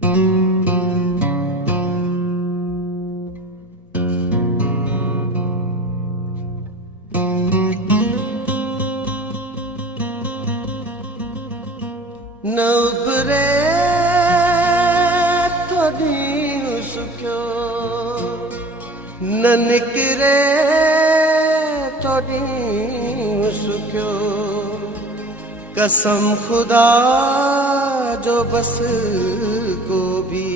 नबरे थोड़ी सुख्यो न निकरे थोड़ी सुख्यो कसम खुदा जो बस को भी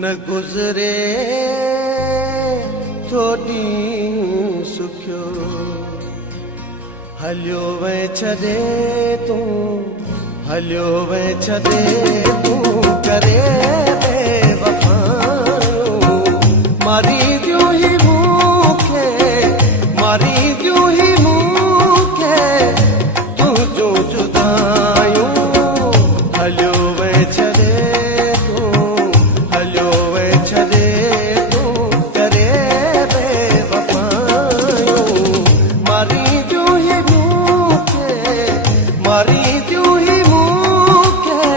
न गुजरे थोड़ी सुख्यो हलियो वे छदे तू हलियो वे छदे तू करे बेवफायो मारी क्यों ही मुखे मारी क्यों ही मुखे तू जो जुदायो हलियो वे छदे तू हलियो वे छदे तू करे बेवफायो मारी मारी क्यों ही मुखे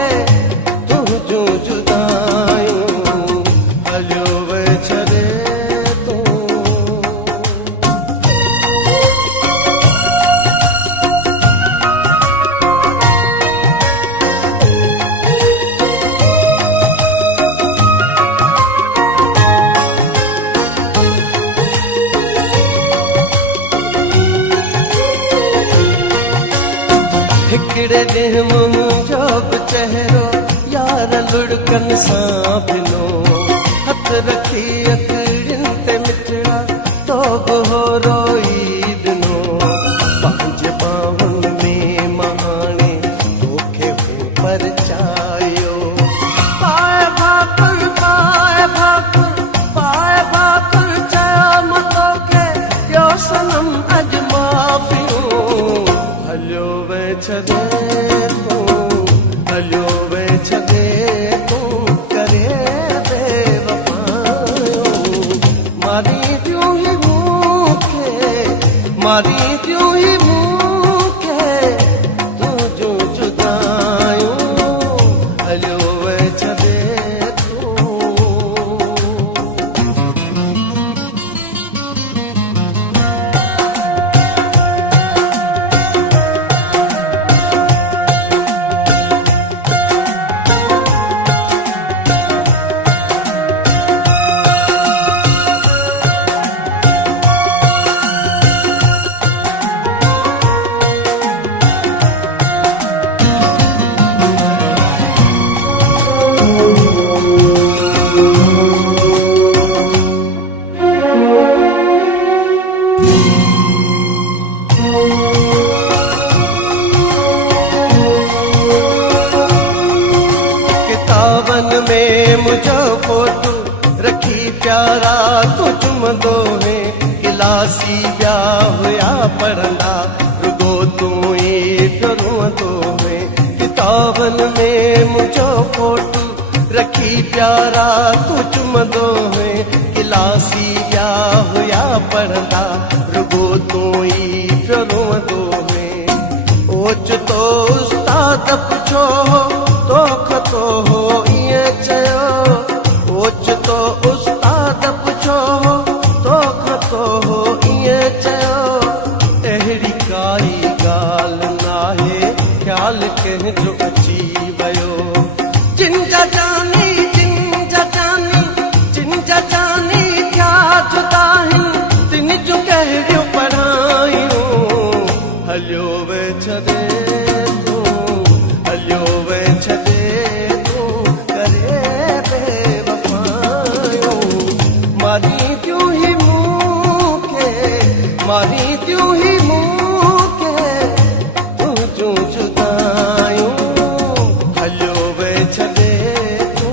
तू जो जुदायो हलियो वे छदे तू हिकिड़े ॾींहुं मुंहिंजो बि चहिरो यार लुड़कन सां भिनो हथ रखी अखियुनि ते मिठड़ा तो बि हो रोई ॾिनो पंहिंजे ॿाहुनि में मां हाणे तोखे हूं परचायो पाए भाकुर चयो मां तोखे ॿियो सनम अॼु माफ़ियूं हलियो वे छदे तू हलियो वे छदे तू करे बेवफायो मारी क्यों ही मुखे मारी क्यों ही मुखे तू जो जुदायो हलियो वे छदे तू किताबन में मुझो फोटो रखी प्यारा तो चुमंदो है गिलासी ब्या हुआ पढ़ंदा रुगो तू ही रोंदो है किताबन में मुझो फोटो रखी प्यारा तो चुमंदो है गिलासी ब्या हुआ पढ़ंदा रुगो तू ही रोंदो है ओचितो उस्ताद पुछो तोख तो हो इए चयो ओचितो उस्ताद पुछो तोख तो हो इए चयो अहिड़ी काई ॻाल्हि नाहे ख़्याल कंहिंजो अची वियो जिन जा जानी थिया जुदा आहिनि तिन जूं कहिड़ियूं पढ़ायूं हलियो वे छदे तू हलियो वे छदे तू करे बेवफायो मारी क्यों ही मुखे मारी क्यों ही मुखे तू जो जुदायो हलियो वे छदे तू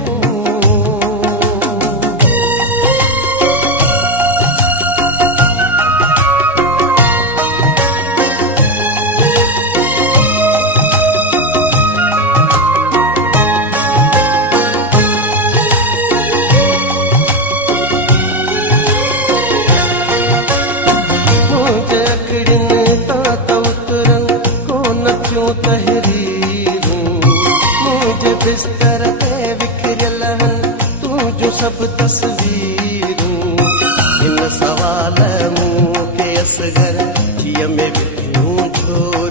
तहरीरूं मुझे बिस्तर ते सभु तस्वीरूं हिन सवाल मूंखे असगर थीअ में विधियूं छो